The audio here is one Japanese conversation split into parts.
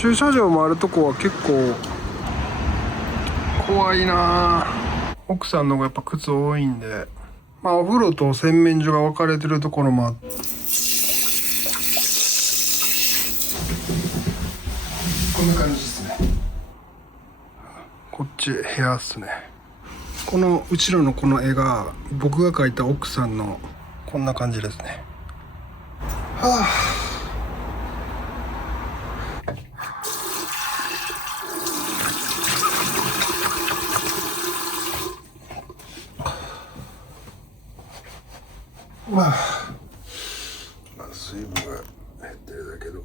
駐車場もあるとこは結構怖いな。奥さんの方がやっぱ靴多いんで、まあお風呂と洗面所が分かれてるところもあって、こんな感じですね。こっち部屋っすね。この後ろのこの絵が僕が描いた奥さんのこんな感じですね。はあ。まあ水分が減ってるだけど、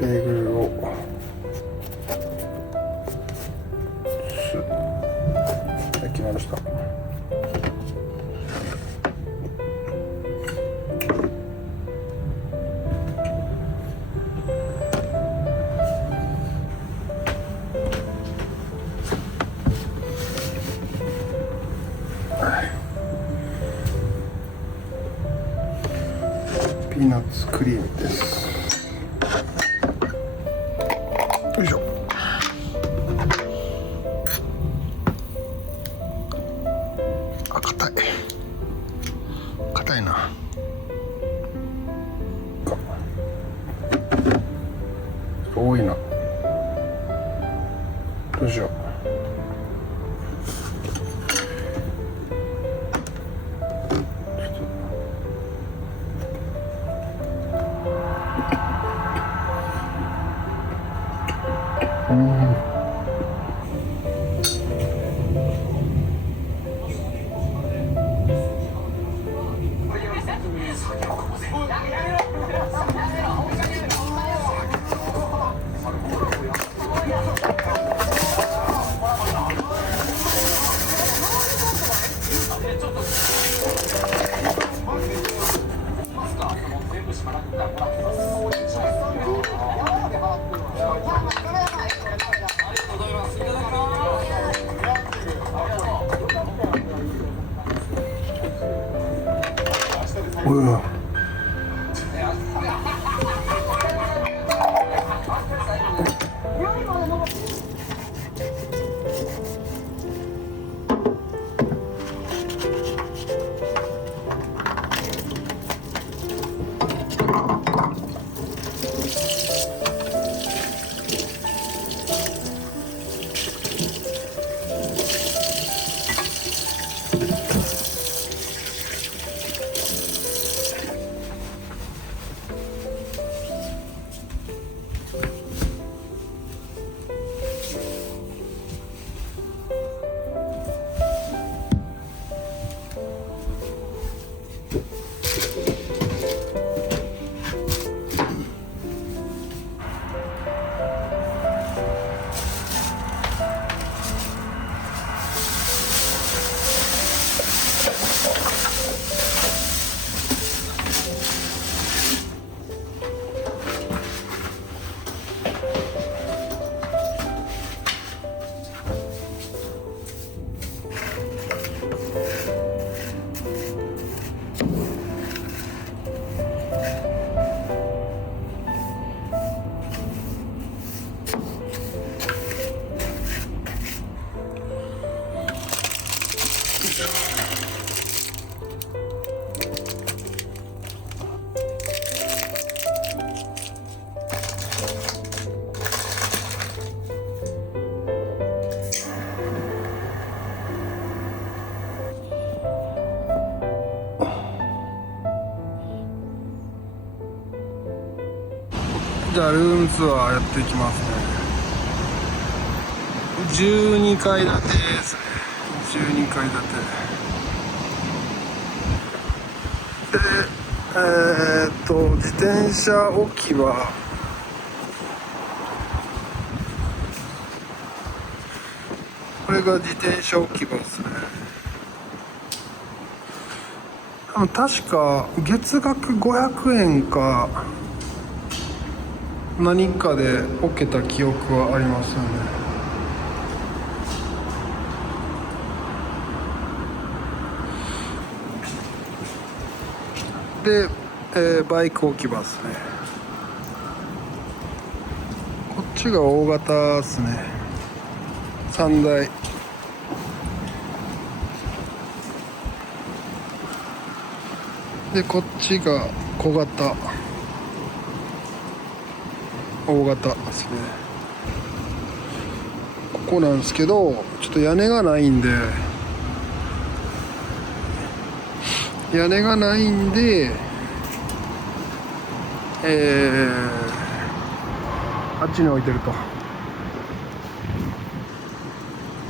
ベーグルを焼きました。ピーナッツクリームです。よいしょ。あ、硬い。硬いな。多いな。どうしよう。じゃあルームツアーやっていきますね。12階建てですね。12階建てで、自転車置きはこれが自転車置き場ですね。確か月額500円か何かで置けた記憶はありますよね。で、バイク置き場ですね。こっちが大型ですね。3台。でこっちが小型、大型ですね。ここなんですけど、ちょっと屋根がないんで、あっちに置いてると。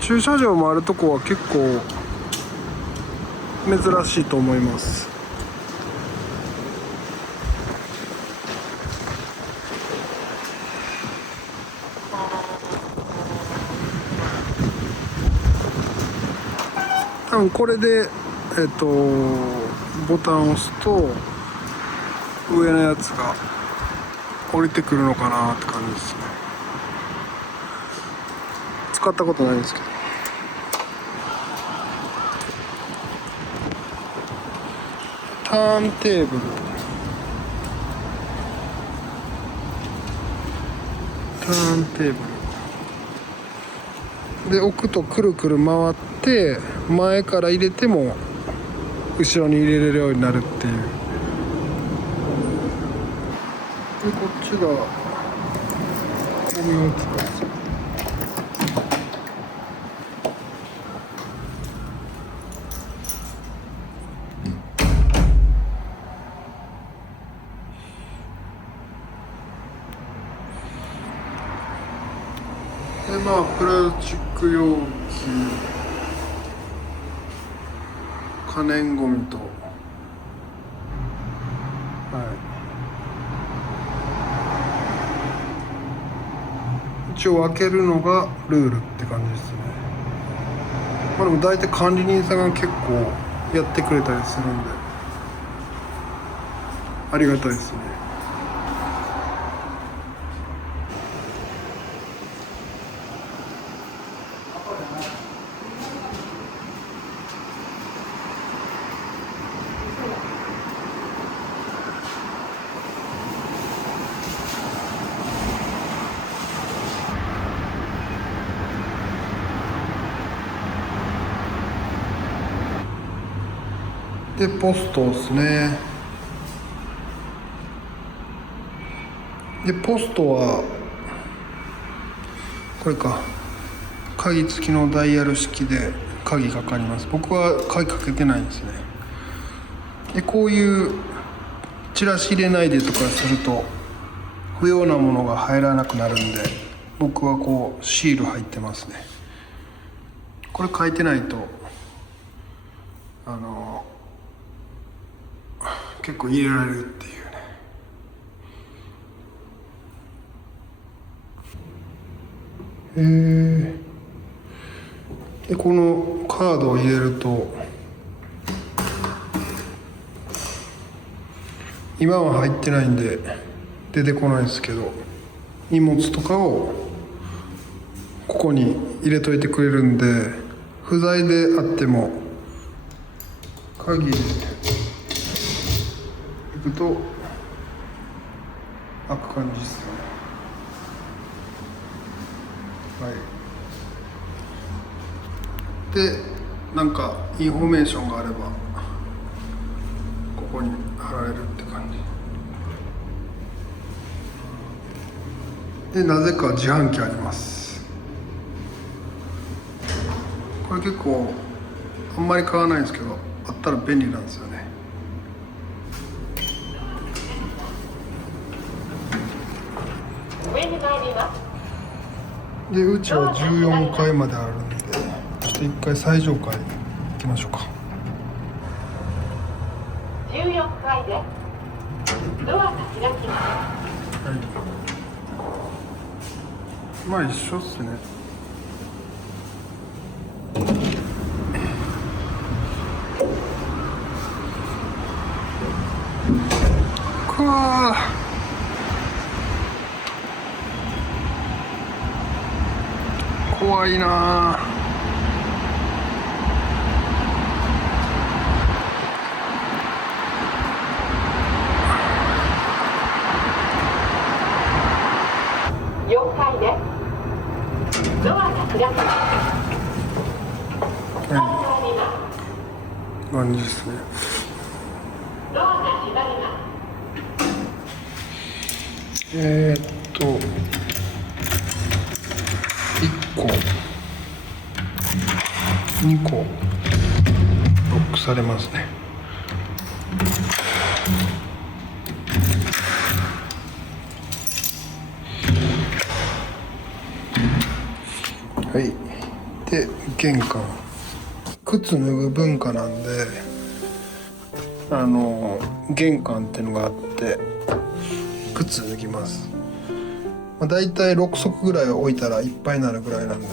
駐車場もあるとこは結構珍しいと思います。多分これでボタンを押すと上のやつが降りてくるのかなって感じですね。使ったことないんですけど。ターンテーブル、で置くとくるくる回って前から入れても後ろに入れれるようになるっていう。でこっちがゴミを使う。でプラスチック容器、可燃ごみと、一応分けるのがルールって感じですね。でも大体管理人さんが結構やってくれたりするんでありがたいですね。でポストですね。でポストはこれか、鍵付きのダイヤル式で鍵かかります。僕は鍵かけてないんですね。でこういうチラシ入れないでとかすると不要なものが入らなくなるんで、僕はこうシール入ってますね。これ書いてないと結構入れられるっていうね。でこのカードを入れると、今は入ってないんで出てこないですけど、荷物とかをここに入れといてくれるんで、不在であっても鍵で行くと開く感じですね。でなんかインフォメーションがあればここに貼られるって感じで、なぜか自販機あります。これ結構あんまり買わないんですけど、あったら便利なんですよね。でうちは14階まであるんで、ちょっと一回最上階行きましょうか。14階でドアが開きます。まあ一緒っすね。怖いな。4階です。ドアが開きます。感じですね。ドアが閉まります。1個2個ロックされますね。はい。で、玄関。靴脱ぐ文化なんで、玄関ってのがあって靴脱ぎます。だいたい6足ぐらい置いたらいっぱいになるぐらいなんで、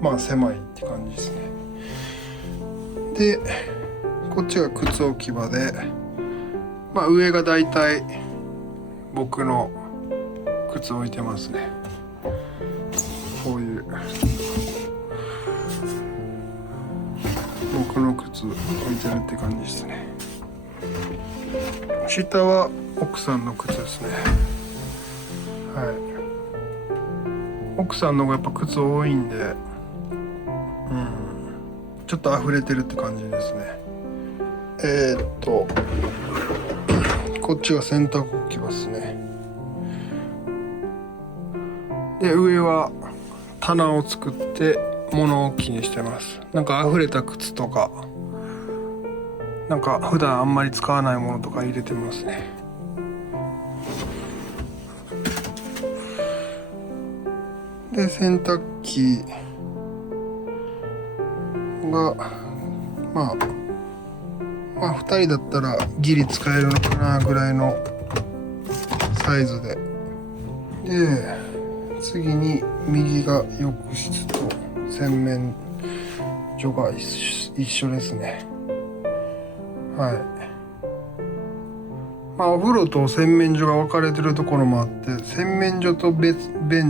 まあ狭いって感じですね。で、こっちが靴置き場で、まあ上がだいたい僕の靴置いてますね。こういう僕の靴置いてるって感じですね。下は奥さんの靴ですね。はい。奥さんの方がやっぱ靴多いんで、ちょっと溢れてるって感じですね。こっちが洗濯置き場ですね。で、上は棚を作って物置にしてます。なんか溢れた靴とか、なんか普段あんまり使わないものとか入れてますね。で、洗濯機がまあ2人だったらギリ使えるのかなぐらいのサイズで。で、次に右が浴室と洗面所が一緒ですね。はい。まあお風呂と洗面所が分かれてるところもあって、洗面所と便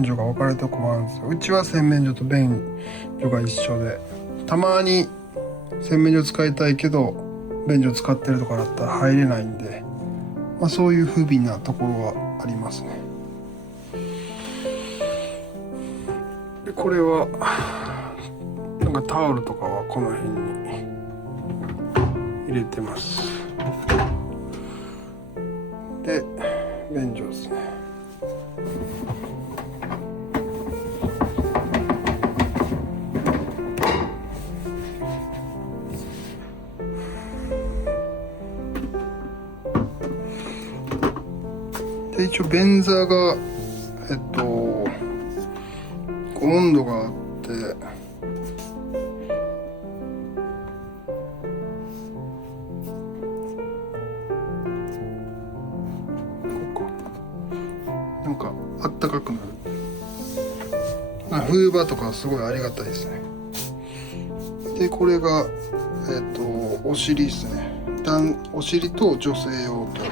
所が分かれるところもあるんですよ。うちは洗面所と便所が一緒で、たまに洗面所使いたいけど便所使ってるとかだったら入れないんで、まあ、そういう不便なところはありますね。で、これはなんかタオルとかはこの辺に入れてます。で、便所ですね。で、一応便座が温度があって、なんかあったかくなる。冬場とかすごいありがたいですね。で、これがお尻ですね。お尻と女性用と。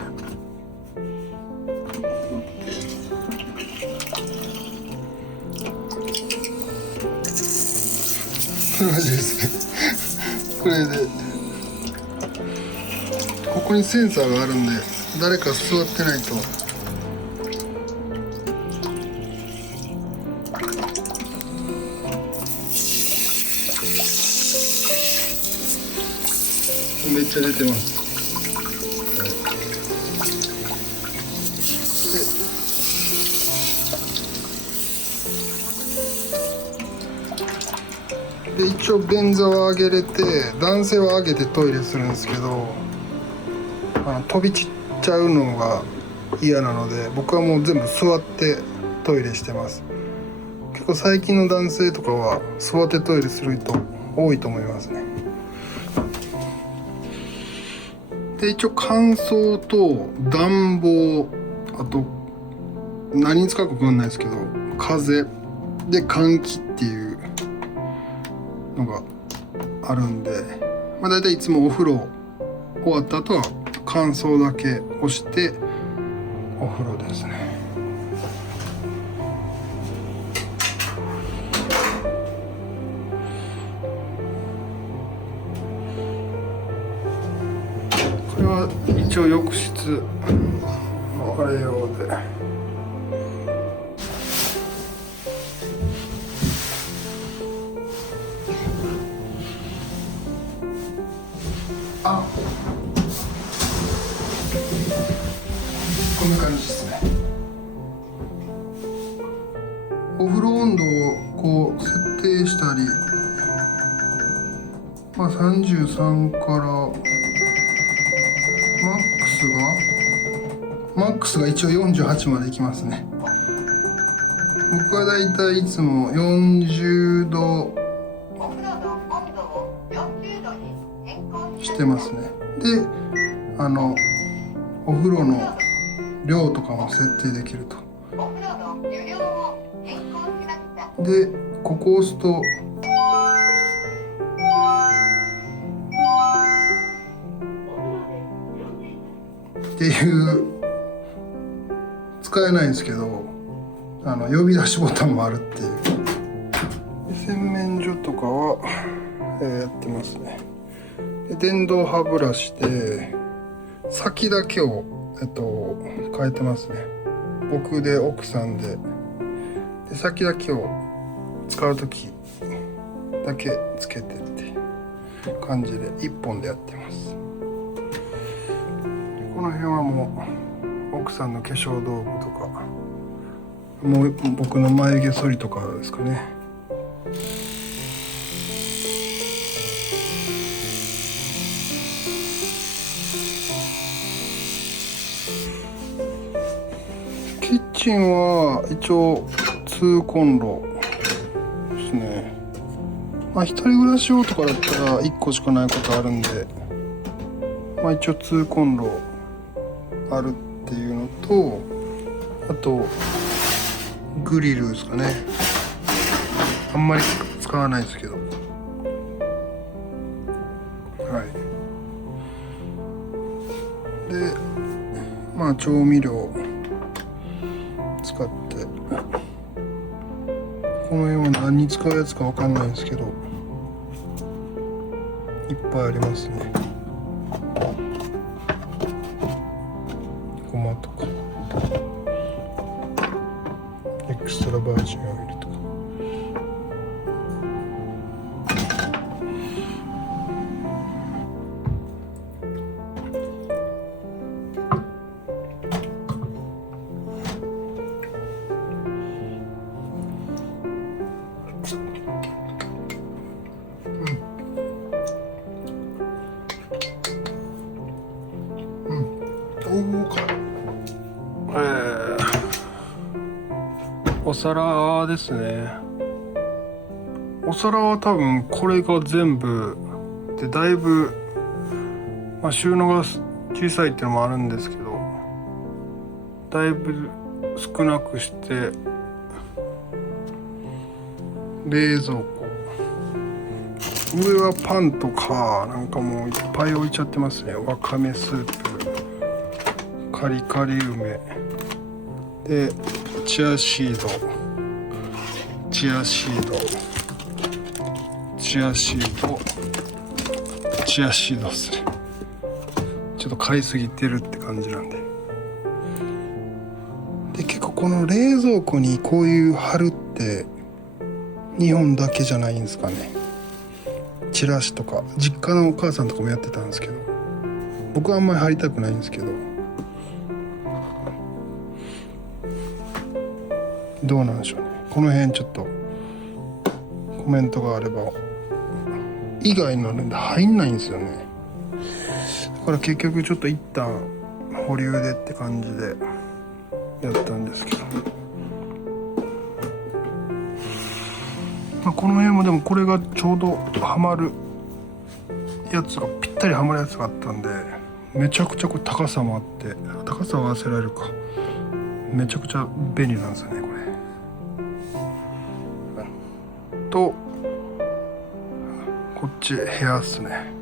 マジですね。これでここにセンサーがあるんで、誰か座ってないとめっちゃ出てます。で、一応便座は上げれて、男性は上げてトイレするんですけど、飛び散っちゃうのが嫌なので、僕はもう全部座ってトイレしてます。結構最近の男性とかは座ってトイレする人多いと思いますね。で、一応乾燥と暖房、あと何に使うか分かんないですけど、風で換気っていうのがあるんで、まあ、だいたいいつもお風呂終わった後は乾燥だけ押してお風呂ですね。一応浴室あれ用で。あ、こんな感じですね。お風呂温度をこう設定したり、まあ、33からマックスが一応48までいきますね。僕はだいたいいつも40度してますね。で、お風呂の量とかも設定できると。で、ここを押すとっていう使えないんですけど、呼び出しボタンもあるっていう。で、洗面所とかは、やってますね。で、電動歯ブラシで先だけを、変えてますね。僕で奥さんで、先だけを使う時だけつけてって感じで1本でやってます。この辺はもう奥さんの化粧道具とか、もう僕の眉毛剃りとかですかね。キッチンは一応2コンロですね。まあ一人暮らし用とかだったら1個しかないことあるんで、まあ一応2コンロあるっていうのと、あとグリルですかね。あんまり使わないですけど、はい。で、まあ調味料使って、この辺は何に使うやつかわかんないんですけど、いっぱいありますね。ごまとかエクストラバージンオイルとか。お皿ですね。お皿は多分これが全部で、だいぶ、まあ、収納が小さいっていうのもあるんですけど、だいぶ少なくして、冷蔵庫、上はパンとかなんかもういっぱい置いちゃってますね。わかめスープ、カリカリ梅で、チアシードですね。ちょっと買いすぎてるって感じなんで。で、結構この冷蔵庫にこういう貼るって日本だけじゃないんですかね。チラシとか実家のお母さんとかもやってたんですけど、僕はあんまり貼りたくないんですけど、どうなんでしょうね。この辺ちょっとコメントがあれば。以外ので入んないんですよね。だから結局ちょっと一旦保留でって感じでやったんですけど、まあ、この辺もでもこれがちょうどはまるやつがぴったりはまるやつがあったんで、めちゃくちゃこれ高さもあって、高さは合わせられるか、めちゃくちゃ便利なんですよねこれ。とこっち部屋っすね。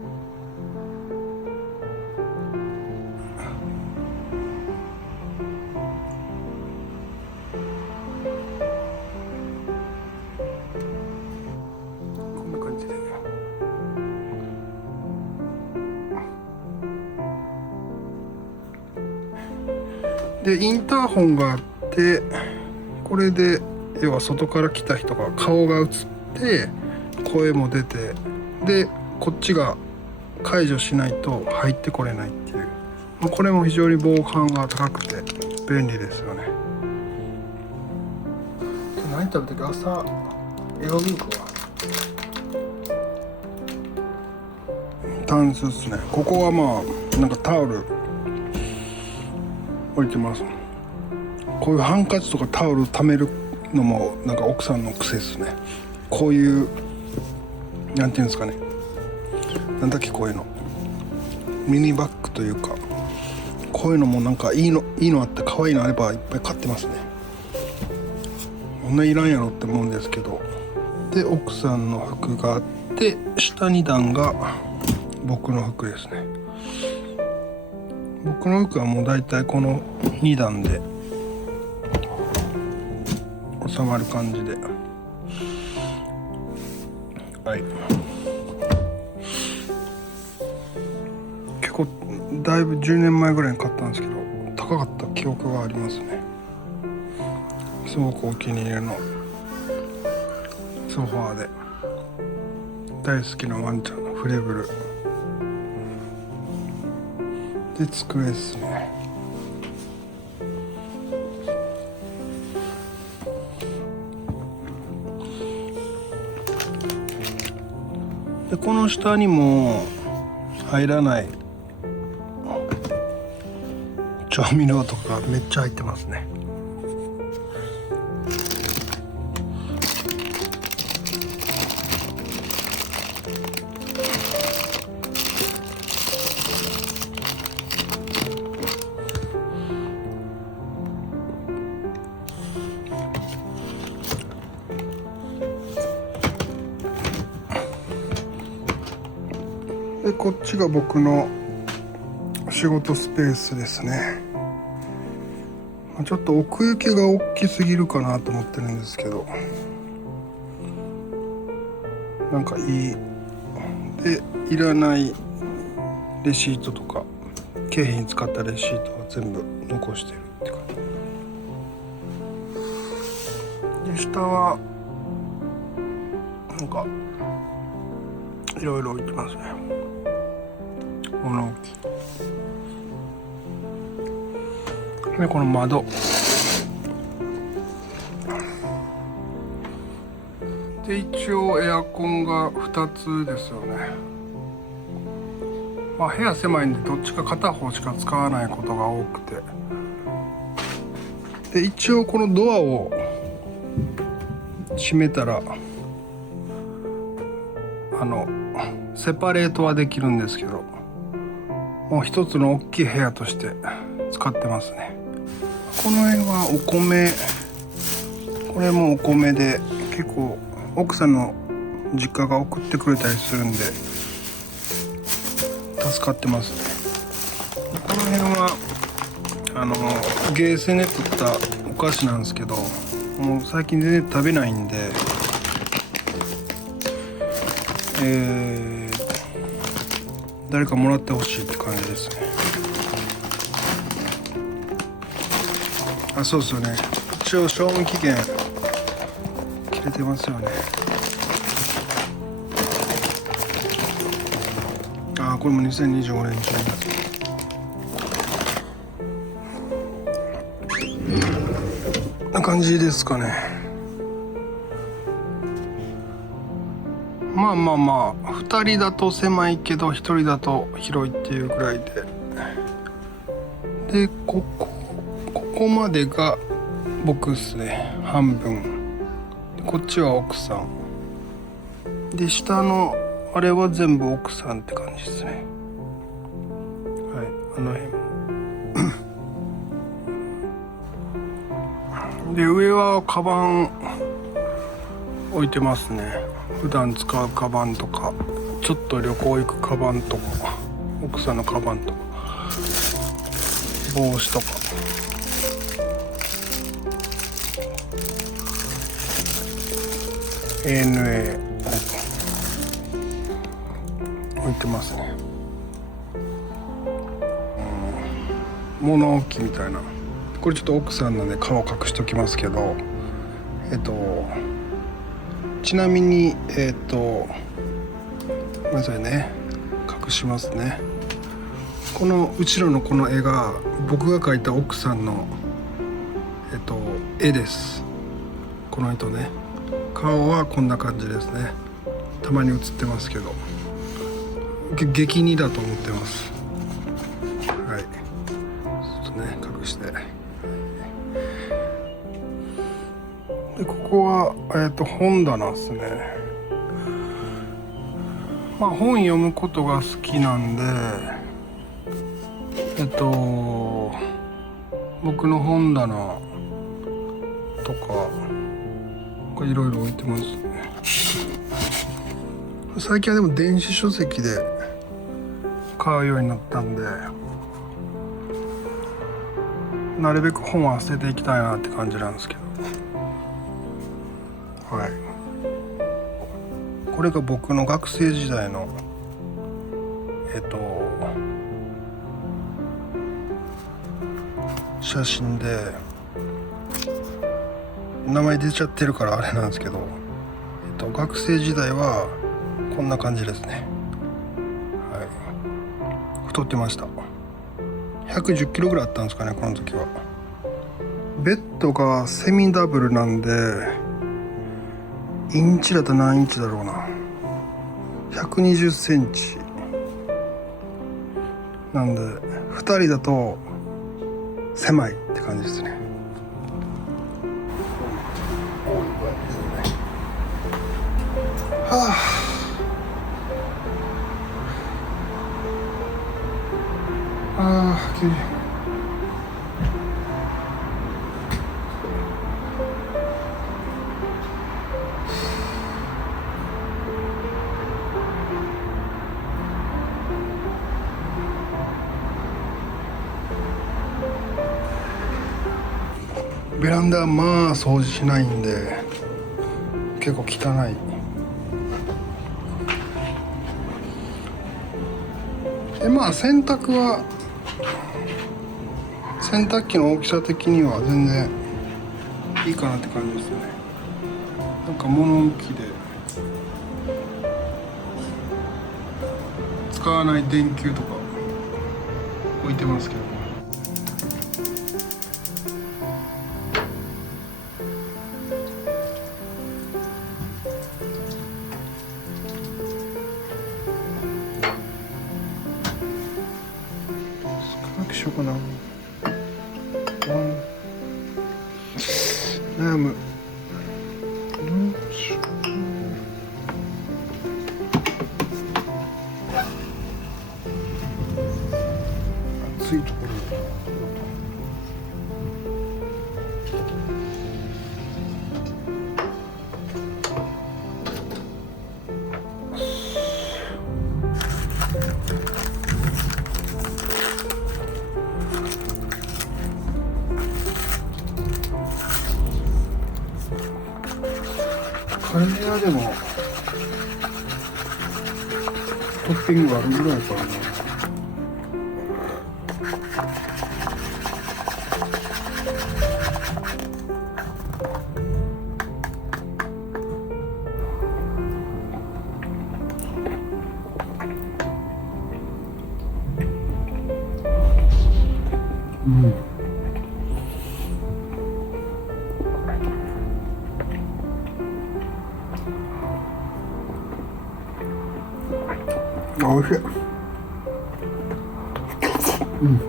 こんな感じで、でインターホンがあって、これで要は外から来た人が顔が映って声も出て、でこっちが解除しないと入ってこれないっていう、これも非常に防犯が高くて便利ですよね。何食べてる？朝エアブークはタンスですね。ここはまあなんかタオル置いてます。こういうハンカチとかタオル貯めるのもなんか奥さんの癖ですね。こういうなんていうんですかね、なんだっけ、こういうのミニバッグというか、こういうのもなんかいいのあって可愛いのあればいっぱい買ってますね。こんないらんやろって思うんですけど。で奥さんの服があって、下2段が僕の服ですね。僕の服はもうだいたいこの2段で収まる感じで、はい、結構だいぶ10年前ぐらいに買ったんですけど、高かった記憶がありますね。すごくお気に入りのソファーで、大好きなワンちゃんのフレブルで、机ですね。でこの下にも入らない調味料とかめっちゃ入ってますね。でこっちが僕の仕事スペースですね。ちょっと奥行きが大きすぎるかなと思ってるんですけど、なんかいいで、いらないレシートとか経費に使ったレシートは全部残してるって感じで、下はなんかいろいろ置いてますね。物置で、この窓で、一応エアコンが2つですよね。まあ部屋狭いんでどっちか片方しか使わないことが多くて、で一応このドアを閉めたらセパレートはできるんですけど、もう一つの大きい部屋として使ってますね。この辺はお米、これもお米で結構奥さんの実家が送ってくれたりするんで助かってますね。この辺はゲーセンで取ったお菓子なんですけど、もう最近全然食べないんで、誰かもらってほしいって感じですね。あ、そうですよね。一応賞味期限切れてますよね。あ、これも2025年12月な感じですかね。まあまあまあ2人だと狭いけど1人だと広いっていうぐらいで、ここまでが僕ですね、半分。こっちは奥さんで、下のあれは全部奥さんって感じですね。はい、あの辺で、上はカバン置いてますね。普段使うカバンとか、ちょっと旅行行くカバンとか、奥さんのカバンとか、帽子とか、ANA 置いてますね。物置みたいなこれちょっと奥さんのね顔隠しときますけど、ちなみにごめんなさいね、隠しますね。この後ろのこの絵が僕が描いた奥さんの絵です。この人ね、顔はこんな感じですね。たまに写ってますけど、激似だと思ってます。はい、ちょっとね隠して、でここは本棚ですね。まあ本読むことが好きなんで、僕の本棚とかいろいろ置いてますね。最近はでも電子書籍で買うようになったんで、なるべく本は捨てていきたいなって感じなんですけど、はい、これが僕の学生時代の写真で、名前出ちゃってるからあれなんですけど、学生時代はこんな感じですね。はい、太ってました。110キロぐらいあったんですかね、この時は。ベッドがセミダブルなんで、インチだと何インチだろうな、120センチなんで、2人だと狭いって感じですね。はあ、きれい。ベランダはまあ掃除しないんで結構汚い。でまあ洗濯は洗濯機の大きさ的には全然いいかなって感じですよね。なんか物置で使わない電球とか置いてますけど、少なくしようかな。悩む。どうしよう。暑いところ。カレー屋でもトッピングがあるぐらいからね。うん。おいしい。うん。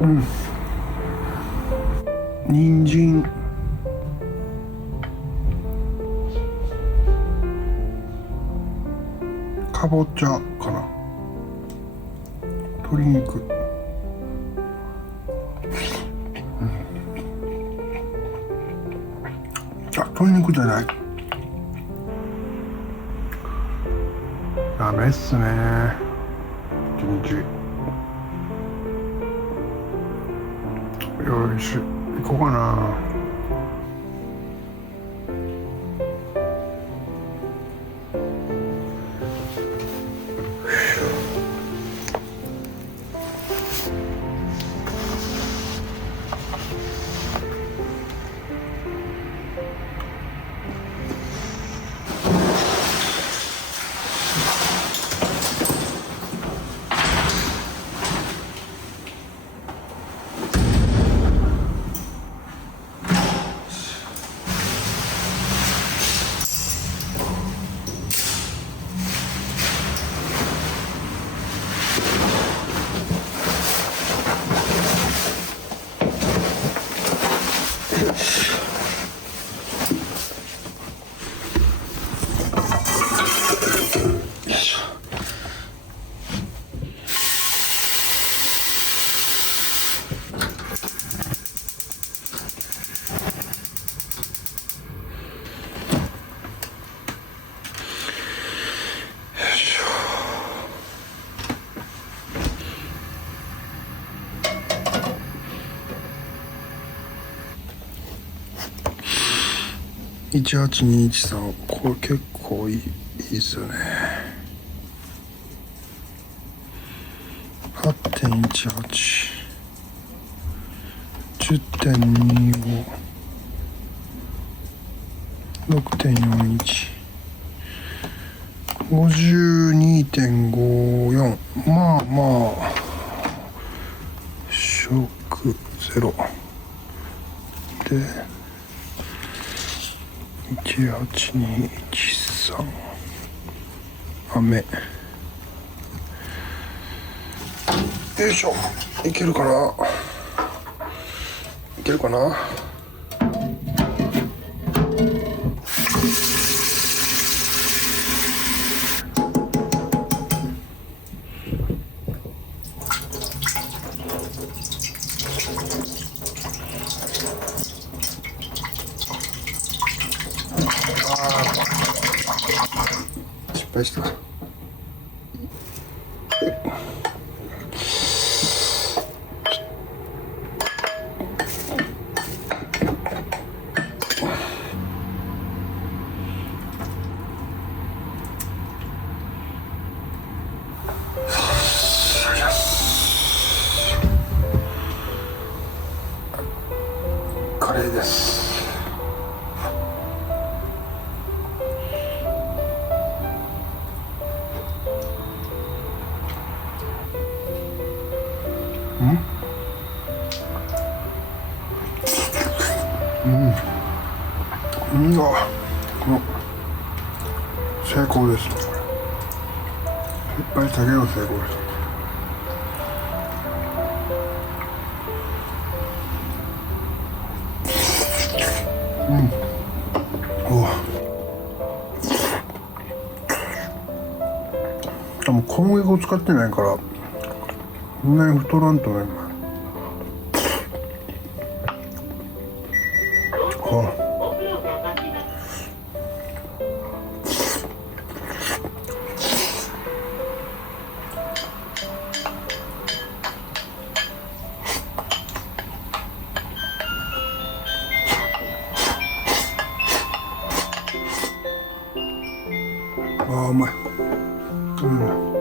うん。人参。かぼちゃかな。鶏肉。鶏肉じゃない。ダメっすね。一日。よし、行こうかな。18213、これ結構いいっすよね。8.18、10.25、6.41、52.54、まあまあ食ゼロで18213、雨。よいしょ、いけるかな、いけるかな。失敗した。カレーです。うわ、この成功ですね。失敗したけど成功です。うわ、でも小麦粉使ってないからそんなに太らんと思います。ああ、うまい。うん。